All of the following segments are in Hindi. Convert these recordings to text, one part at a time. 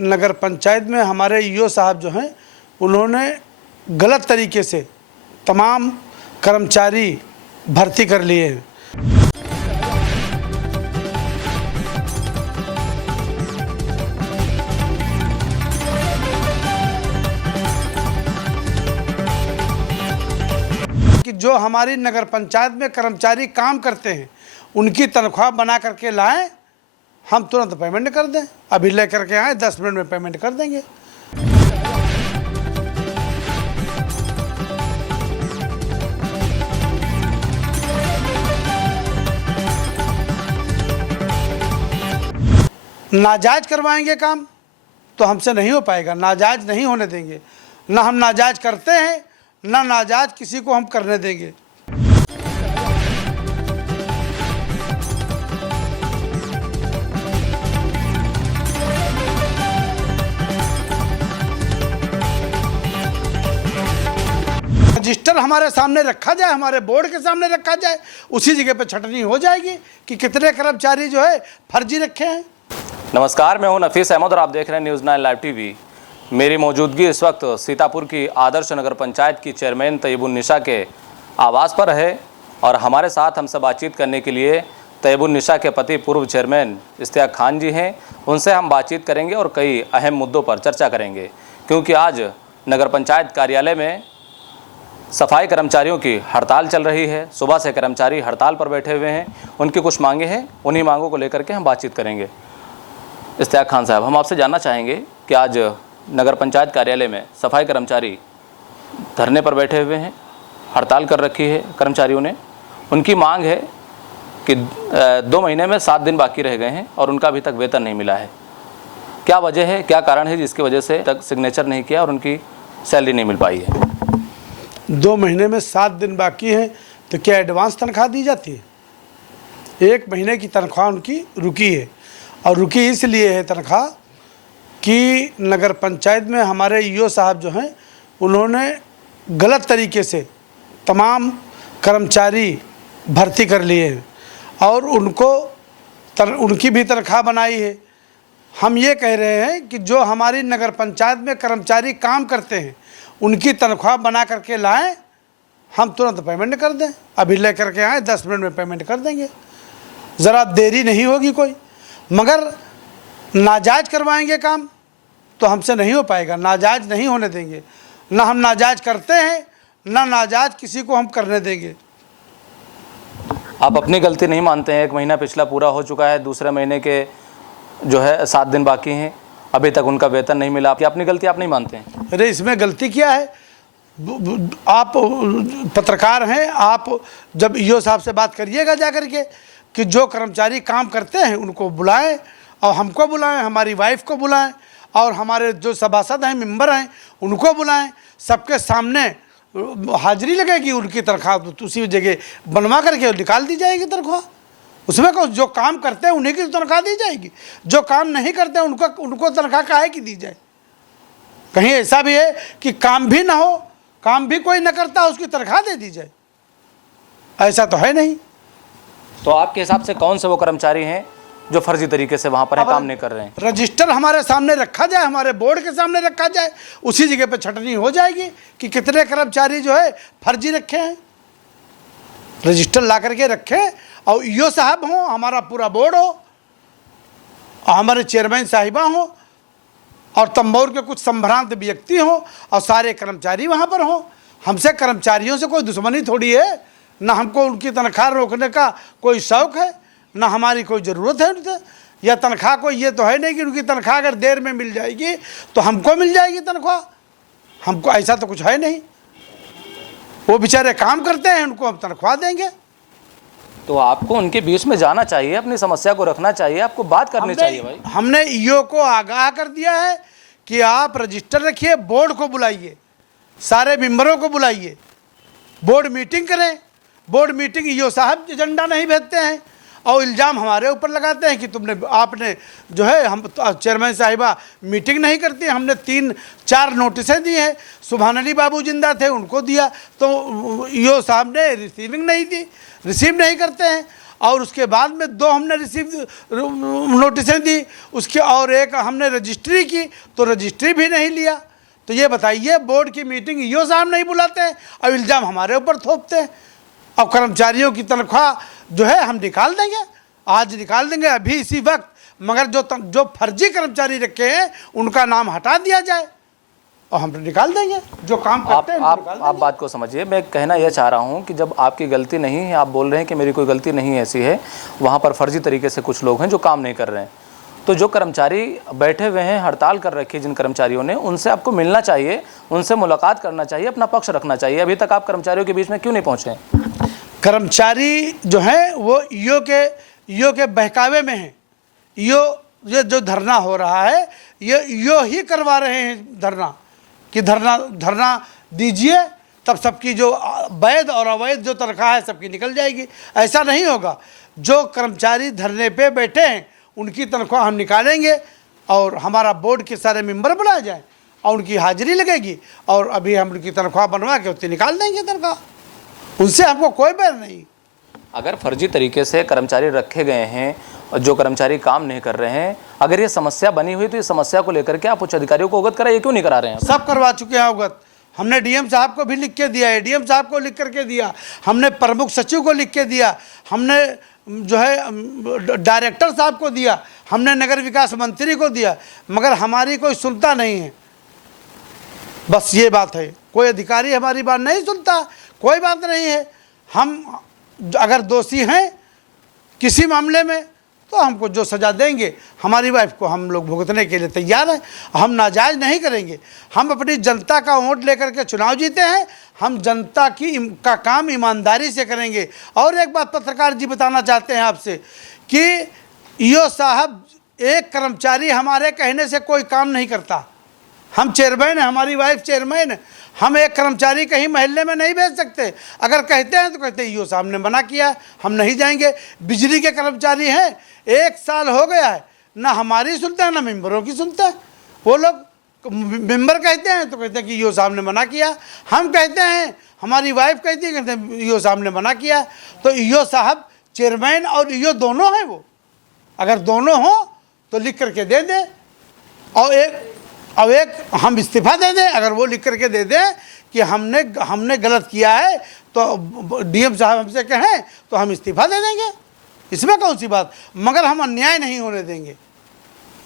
नगर पंचायत में हमारे ईओ साहब जो हैं उन्होंने गलत तरीके से तमाम कर्मचारी भर्ती कर लिए हैं। कि जो हमारी नगर पंचायत में कर्मचारी काम करते हैं उनकी तनख्वाह बना करके लाएं, हम तुरंत पेमेंट कर दें। अभी लेकर के आए, 10 मिनट में पेमेंट कर देंगे। नाजायज करवाएंगे काम तो हमसे नहीं हो पाएगा, नाजायज नहीं होने देंगे। ना हम नाजायज करते हैं, ना नाजायज किसी को हम करने देंगे। रजिस्टर हमारे सामने रखा जाए, हमारे बोर्ड के सामने रखा जाए, उसी जगह पे छटनी हो जाएगी कि कितने कर्मचारी जो है फर्जी रखे हैं। नमस्कार, मैं हूं नफीस अहमद और आप देख रहे हैं न्यूज़ 9 लाइव टीवी। मेरी मौजूदगी इस वक्त सीतापुर की आदर्श नगर पंचायत की चेयरमैन तैयबुन्निसा के आवास पर है और हमारे साथ हमसे बातचीत करने के लिए तैयबुन्निसा के पति पूर्व चेयरमैन इश्तियाक खान जी हैं। उनसे हम बातचीत करेंगे और कई अहम मुद्दों पर चर्चा करेंगे, क्योंकि आज नगर पंचायत कार्यालय में सफाई कर्मचारियों की हड़ताल चल रही है। सुबह से कर्मचारी हड़ताल पर बैठे हुए हैं, उनकी कुछ मांगे हैं, उन्हीं मांगों को लेकर के हम बातचीत करेंगे। इश्तियाक खान साहब, हम आपसे जानना चाहेंगे कि आज नगर पंचायत कार्यालय में सफाई कर्मचारी धरने पर बैठे हुए हैं, हड़ताल कर रखी है कर्मचारियों ने। उनकी मांग है कि 2 महीने में 7 दिन बाकी रह गए हैं और उनका अभी तक वेतन नहीं मिला है। क्या वजह है, क्या कारण है जिसकी वजह से तक सिग्नेचर नहीं किया और उनकी सैलरी नहीं मिल पाई है? 2 महीने में 7 दिन बाकी हैं तो क्या एडवांस तनख्वाह दी जाती है? 1 महीने की तनख्वाह उनकी रुकी है, और रुकी इसलिए है तनख्वाह कि नगर पंचायत में हमारे ईओ साहब जो हैं उन्होंने गलत तरीके से तमाम कर्मचारी भर्ती कर लिए हैं और उनकी भी तनख्वाह बनाई है। हम ये कह रहे हैं कि जो हमारी नगर पंचायत में कर्मचारी काम करते हैं उनकी तनख्वाह बना करके लाएं, हम तुरंत पेमेंट कर दें। अभी लेकर के आए, 10 मिनट में पेमेंट कर देंगे। ज़रा देरी नहीं होगी कोई, मगर नाजायज करवाएंगे काम तो हमसे नहीं हो पाएगा, नाजायज नहीं होने देंगे। ना हम नाजायज करते हैं, ना नाजायज किसी को हम करने देंगे। आप अपनी गलती नहीं मानते हैं? 1 महीना पिछला पूरा हो चुका है, दूसरे महीने के जो है 7 दिन बाकी हैं, अभी तक उनका वेतन नहीं मिला। क्या अपनी गलती आप नहीं मानते हैं? अरे इसमें गलती क्या है? आप पत्रकार हैं, आप जब ईओ साहब से बात करिएगा जा कर के कि जो कर्मचारी काम करते हैं उनको बुलाएं, और हमको बुलाएं, हमारी वाइफ को बुलाएं, और हमारे जो सभासद हैं, मेंबर हैं, उनको बुलाएं। सबके सामने हाजिरी लगेगी, उनकी तनख्वाह तो उसी जगह बनवा करके निकाल दी जाएगी तनख्वाह। उसमें को जो काम करते हैं उन्हीं की तनख्वाह दी जाएगी, जो काम नहीं करते हैं उनको तनख्वाह काहे की दी जाए? कहीं ऐसा भी है कि काम भी ना हो, काम भी कोई न करता, उसकी तनख्वाह दे दी जाए? ऐसा तो है नहीं। तो आपके हिसाब से कौन से वो कर्मचारी हैं जो फर्जी तरीके से वहाँ पर काम नहीं कर रहे हैं? रजिस्टर हमारे सामने रखा जाए, हमारे बोर्ड के सामने रखा जाए, उसी जगह पे छटनी हो जाएगी कि कितने कर्मचारी जो है फर्जी रखे हैं। रजिस्टर ला करके रखें और ईओ साहब हों, हमारा पूरा बोर्ड हो, और हमारे चेयरमैन साहिबा हों, और तंबौर के कुछ संभ्रांत व्यक्ति हों, और सारे कर्मचारी वहाँ पर हों। हमसे कर्मचारियों से कोई दुश्मनी थोड़ी है, ना हमको उनकी तनख्वाह रोकने का कोई शौक़ है, ना हमारी कोई ज़रूरत है उनसे। या तनख्वाह को ये तो है नहीं कि उनकी तनख्वाह अगर देर में मिल जाएगी तो हमको मिल जाएगी तनख्वाह, हमको ऐसा तो कुछ है नहीं। वो बेचारे काम करते हैं, उनको हम तनख्वाह देंगे। तो आपको उनके बीच में जाना चाहिए, अपनी समस्या को रखना चाहिए, आपको बात करनी चाहिए भाई। हमने ईओ को आगाह कर दिया है कि आप रजिस्टर रखिए, बोर्ड को बुलाइए, सारे मेंबरों को बुलाइए, बोर्ड मीटिंग करें। बोर्ड मीटिंग ईओ साहब एजेंडा नहीं भेजते हैं और इल्ज़ाम हमारे ऊपर लगाते हैं कि आपने जो है, हम चेयरमैन साहिबा मीटिंग नहीं करती। हमने 3-4 नोटिसें दी हैं, सुभान अली बाबू जिंदा थे, उनको दिया, तो ईओ साहब ने रिसीव नहीं करते हैं। और उसके बाद में 2 हमने रिसीव नोटिसें दी, उसके और एक हमने रजिस्ट्री की तो रजिस्ट्री भी नहीं लिया। तो ये बताइए, बोर्ड की मीटिंग ईओ साहब नहीं बुलाते हैं और इल्ज़ाम हमारे ऊपर थोपते हैं। और कर्मचारियों की तनख्वाह जो है हम निकाल देंगे, आज निकाल देंगे अभी इसी वक्त, मगर जो फर्जी कर्मचारी रखे हैं उनका नाम हटा दिया जाए और हम निकाल देंगे जो काम करते हैं। आप बात को समझिए, मैं कहना यह चाह रहा हूं कि जब आपकी गलती नहीं है, आप बोल रहे हैं कि मेरी कोई गलती नहीं ऐसी है, वहां पर फर्जी तरीके से कुछ लोग हैं जो काम नहीं कर रहे हैं, तो जो कर्मचारी बैठे हुए हैं, हड़ताल कर रखी है जिन कर्मचारियों ने, उनसे आपको मिलना चाहिए, उनसे मुलाकात करना चाहिए, अपना पक्ष रखना चाहिए। अभी तक आप कर्मचारियों के बीच में क्यों नहीं पहुँचे? कर्मचारी जो हैं वो ईओ के बहकावे में हैं। ये जो धरना हो रहा है ये ईओ ही करवा रहे हैं धरना, कि धरना दीजिए, तब सबकी जो वैध और अवैध जो तनख्वाह है सबकी निकल जाएगी। ऐसा नहीं होगा। जो कर्मचारी धरने पे बैठे हैं उनकी तनख्वाह हम निकालेंगे और हमारा बोर्ड के सारे मेंबर बुलाए जाएं और उनकी हाजिरी लगेगी और अभी हम उनकी तनख्वाह बनवा के उतनी निकाल देंगे तनख्वाह, उनसे हमको कोई बैर नहीं। अगर फर्जी तरीके से कर्मचारी रखे गए हैं और जो कर्मचारी काम नहीं कर रहे हैं, अगर ये समस्या बनी हुई तो इस समस्या को लेकर के आप उच्च अधिकारियों को अवगत कराइए, क्यों नहीं करा रहे हैं? सब करवा चुके हैं अवगत। हमने डीएम साहब को भी लिख के दिया, एडीएम साहब को लिख करके दिया, हमने प्रमुख सचिव को लिख के दिया, हमने जो है डायरेक्टर साहब को दिया, हमने नगर विकास मंत्री को दिया, मगर हमारी कोई सुनता नहीं है। बस ये बात है, कोई अधिकारी हमारी बात नहीं सुनता, कोई बात नहीं है। हम अगर दोषी हैं किसी मामले में तो हमको जो सज़ा देंगे, हमारी वाइफ को हम लोग भुगतने के लिए तैयार हैं। हम नाजायज़ नहीं करेंगे। हम अपनी जनता का वोट लेकर के चुनाव जीते हैं, हम जनता का काम ईमानदारी से करेंगे। और एक बात पत्रकार जी बताना चाहते हैं आपसे कि ईओ साहब, एक कर्मचारी हमारे कहने से कोई काम नहीं करता। हम चेयरमैन हैं, हमारी वाइफ चेयरमैन है, हम एक कर्मचारी कहीं मोहल्ले में नहीं भेज सकते। अगर कहते हैं तो कहते हैं ईओ साहब ने मना किया, हम नहीं जाएंगे। बिजली के कर्मचारी हैं, 1 साल हो गया है, ना हमारी सुनते हैं ना मेंबरों की सुनते हैं। वो लोग मेंबर कहते हैं तो कहते हैं कि ईओ साहब ने मना किया, हम कहते हैं, हमारी वाइफ कहती है, कहते हैं ईओ साहब ने मना किया। तो ईओ साहब चेयरमैन और ईओ दोनों हैं। वो अगर दोनों हो तो लिख करके दे दें और एक हम इस्तीफ़ा दे दें। अगर वो लिख करके दे दें कि हमने गलत किया है तो डीएम साहब हमसे कहें तो हम इस्तीफ़ा दे देंगे, इसमें कौन सी बात। मगर हम अन्याय नहीं होने देंगे।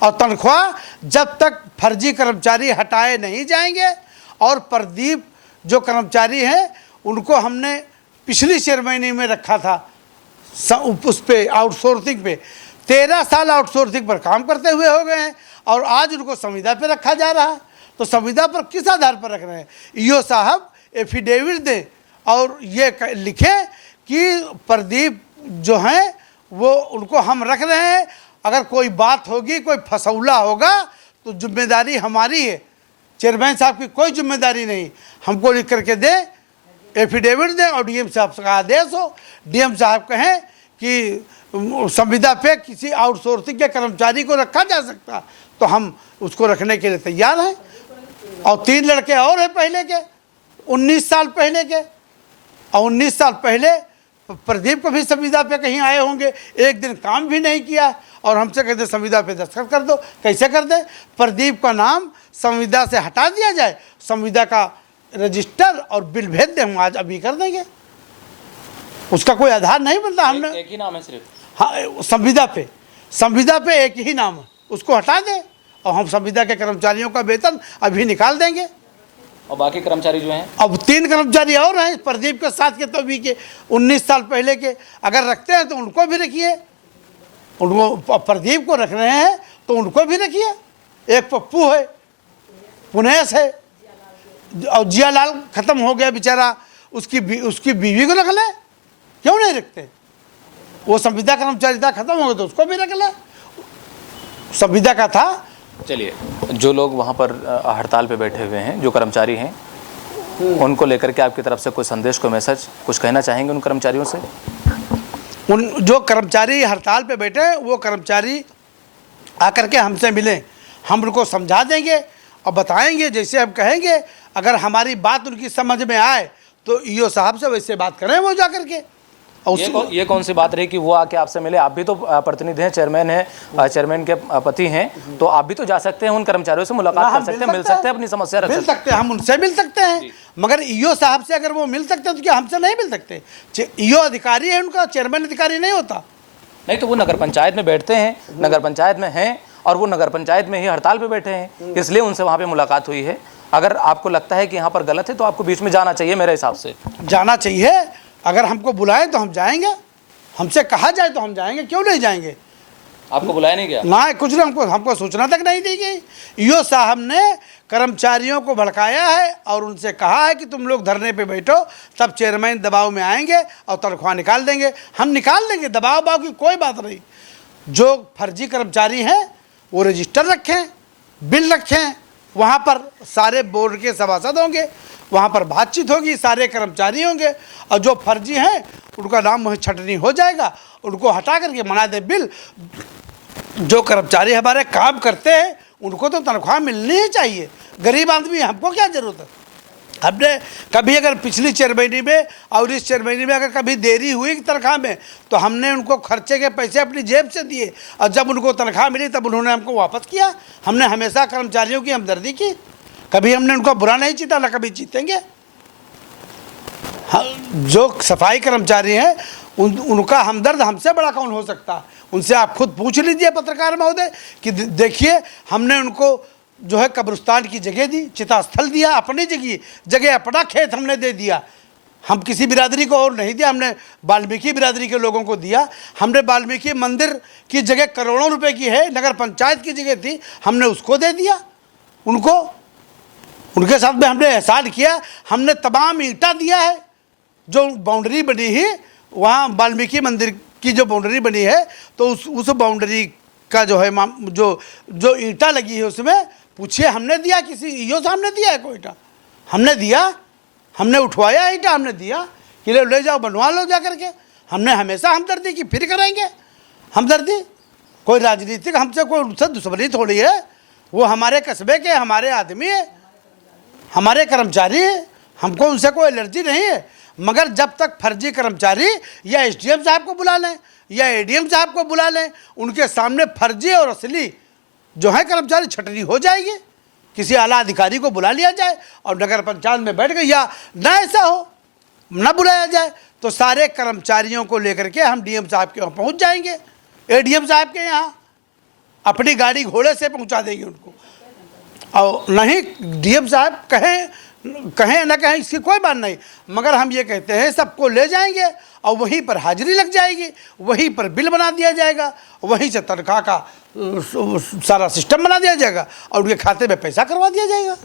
और तनख्वाह जब तक फर्जी कर्मचारी हटाए नहीं जाएंगे, और प्रदीप जो कर्मचारी हैं उनको हमने पिछली चेयरमैनी में रखा था उस पे आउटसोर्सिंग पे, 13 साल आउटसोर्सिंग पर काम करते हुए हो गए हैं और आज उनको संविदा पे रखा जा रहा है। तो संविदा पर किस आधार पर रख रहे हैं? ईओ साहब एफिडेविट दें और ये लिखें कि प्रदीप जो हैं वो उनको हम रख रहे हैं। अगर कोई बात होगी, कोई फसौला होगा तो जिम्मेदारी हमारी है, चेयरमैन साहब की कोई जिम्मेदारी नहीं। हमको लिख करके दें, एफिडेविट दें और डीएम साहब का आदेश हो, डीएम साहब कहें कि संविदा पे किसी आउटसोर्सिंग के कर्मचारी को रखा जा सकता, तो हम उसको रखने के लिए तैयार हैं। और 3 लड़के और हैं पहले के, 19 साल पहले के, और 19 साल पहले प्रदीप को भी संविदा पे कहीं आए होंगे, एक दिन काम भी नहीं किया और हमसे कहते संविदा पे दस्तखत कर दो। कैसे कर दे? प्रदीप का नाम संविदा से हटा दिया जाए, संविदा का रजिस्टर और बिल भेज दें, हम आज अभी कर देंगे। उसका कोई आधार नहीं बनता। हमने एक ही नाम है सिर्फ, हाँ, संविदा पे एक ही नाम है, उसको हटा दें और हम संविदा के कर्मचारियों का वेतन अभी निकाल देंगे। और बाकी कर्मचारी जो हैं, अब 3 कर्मचारी और हैं प्रदीप के साथ के, तो अभी के 19 साल पहले के अगर रखते हैं तो उनको भी रखिए। उनको प्रदीप को रख रहे हैं तो उनको भी रखिए। एक पप्पू है, पुनेश है, और जियालाल खत्म हो गया बेचारा, उसकी बीवी को रख ले, क्यों नहीं रखते? वो संविदा कर्मचारी था, खत्म हो गया तो उसको भी रख ले, संविदा का था। चलिए, जो लोग वहाँ पर हड़ताल पे बैठे हुए हैं, जो कर्मचारी हैं, उनको लेकर के आपकी तरफ से कोई संदेश, कोई मैसेज, कुछ कहना चाहेंगे उन कर्मचारियों से? उन जो कर्मचारी हड़ताल पे बैठे हैं वो कर्मचारी आकर के हमसे मिलें, हम उनको समझा देंगे और बताएंगे जैसे हम कहेंगे। अगर हमारी बात उनकी समझ में आए तो ईओ साहब से वैसे बात करें वो जा कर के, और ये कौन सी बात रही कि वो आके आपसे मिले? आप भी तो प्रतिनिधि हैं, चेयरमैन हैं, चेयरमैन के पति हैं, तो आप भी तो जा सकते हैं, उन कर्मचारियों से मुलाकात कर सकते हैं, मिल सकते हैं, अपनी समस्या रख मिल सकते हैं, हम उनसे मिल सकते हैं। मगर ईओ साहब से अगर वो मिल सकते हैं तो क्या हमसे नहीं मिल सकते? ईओ अधिकारी है उनका, चेयरमैन अधिकारी नहीं होता। नहीं तो वो नगर पंचायत में बैठते हैं, नगर पंचायत में हैं, और वो नगर पंचायत में ही हड़ताल पे बैठे हैं, इसलिए उनसे वहाँ पे मुलाकात हुई है। अगर आपको लगता है कि यहाँ पर गलत है तो आपको बीच में जाना चाहिए, मेरे हिसाब से जाना चाहिए। अगर हमको बुलाएं तो हम जाएंगे, हमसे कहा जाए तो हम जाएंगे, क्यों नहीं जाएंगे? आपको बुलाया नहीं गया? ना, कुछ नहीं, हमको सूचना तक नहीं दी गई। ईओ साहब ने कर्मचारियों को भड़काया है और उनसे कहा है कि तुम लोग धरने पे बैठो, तब चेयरमैन दबाव में आएंगे और तनख्वाह निकाल देंगे। हम निकाल देंगे, दबाव बाव की कोई बात नहीं। जो फर्जी कर्मचारी हैं वो रजिस्टर रखें, बिल रखें, वहाँ पर सारे बोर्ड के सभासद होंगे, वहाँ पर बातचीत होगी, सारे कर्मचारी होंगे, और जो फर्जी हैं उनका नाम वहीं छटनी हो जाएगा, उनको हटा करके बना दे बिल। जो कर्मचारी हमारे काम करते हैं उनको तो तनख्वाह मिलनी ही चाहिए। गरीब आदमी, हमको क्या ज़रूरत है? हमने कभी अगर पिछली चेयरमैनी में और इस चेयरमैनी में अगर कभी देरी हुई तनख्वाह में तो हमने उनको खर्चे के पैसे अपनी जेब से दिए, और जब उनको तनख्वाह मिली तब उन्होंने हमको वापस किया। हमने हमेशा कर्मचारियों की हमदर्दी की, कभी हमने उनको बुरा नहीं चीता, ना कभी जीतेंगे। जो सफाई कर्मचारी हैं उनका हमदर्द हमसे बड़ा कौन हो सकता है? उनसे आप खुद पूछ लीजिए पत्रकार महोदय कि देखिए, हमने उनको जो है कब्रिस्तान की जगह दी, चिता स्थल दिया, अपनी जगह अपना खेत हमने दे दिया। हम किसी बिरादरी को और नहीं दिया, हमने वाल्मीकि बिरादरी के लोगों को दिया। हमने वाल्मीकि मंदिर की जगह करोड़ों रुपए की है, नगर पंचायत की जगह थी, हमने उसको दे दिया उनको। उनके साथ में हमने एहसान किया, हमने तमाम ईंटा दिया है। जो बाउंड्री बनी है वहाँ वाल्मीकि मंदिर की जो बाउंड्री बनी है, तो उस बाउंड्री का जो है जो ईंटा लगी है उसमें पूछिए, हमने दिया? किसी ईओ साहब ने दिया है कोई ईंटा? हमने दिया, हमने उठवाया ईंटा, हमने दिया कि ले जाओ बनवा लो जा करके। हमने हमेशा हमदर्दी की, फिर करेंगे हमदर्दी। कोई राजनीतिक हमसे कोई उनसे दुश्मनी थोड़ी है, वो हमारे कस्बे के हमारे आदमी है, हमारे कर्मचारी है, हमको उनसे कोई एलर्जी नहीं है। मगर जब तक फर्जी कर्मचारी या एसडीएम साहब को बुला लें या एडीएम साहब को बुला लें, उनके सामने फर्जी और असली जो है कर्मचारी छटनी हो जाएगी। किसी आला अधिकारी को बुला लिया जाए और नगर पंचायत में बैठ गए, या ना ऐसा हो, ना बुलाया जाए, तो सारे कर्मचारियों को लेकर के हम डीएम साहब के वहाँ पहुँच जाएंगे, एडीएम साहब के यहाँ अपनी गाड़ी घोड़े से पहुँचा देंगे उनको। और नहीं, डीएम साहब कहें ना कहें इसकी कोई बात नहीं, मगर हम ये कहते हैं सबको ले जाएंगे और वहीं पर हाजिरी लग जाएगी, वहीं पर बिल बना दिया जाएगा, वहीं से तनख्वाह का सारा सिस्टम बना दिया जाएगा और उनके खाते में पैसा करवा दिया जाएगा।